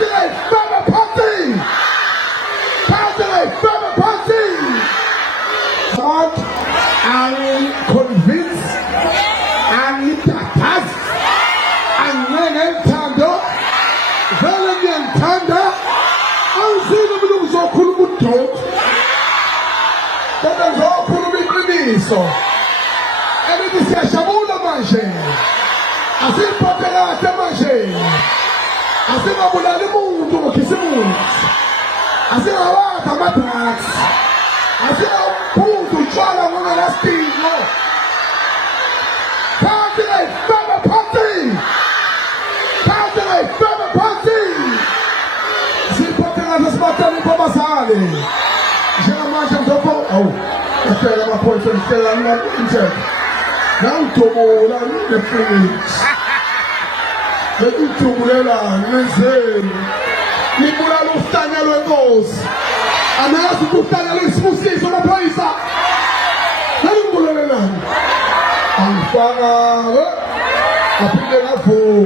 Candidate Fema Party! Candidate Fema Party! God, I'm convinced, I'm tatas, I'm ngentando, vele ngiyantanda, awusile mina uzokhuluma uDoti. Kodwa ngizokhuluma iqiniso. Ebithi siyashabula manje. Asiphathe kahle manje. Asingabulali umuntu ngokhisimusi. Asingawakha ama-drugs. Asingawuphuza utshwala ngokungelasidingo. Candidate Fema Party! Candidate Fema Party! Siphathe kahle sibatshele impabazane. Njengamanje ngizopho, awu, ngicela amaphoyisa ngicela ngimthethe. Nangidubula nge-Phoenix. Ngikudubulela ngenzeni. Ngibulala uhlanya lwenkosi. Anazi ukuthi uhlanya lwesibusiso amaphoyisa. Ngibulele nani? Angifaka, aphinde ngavuka.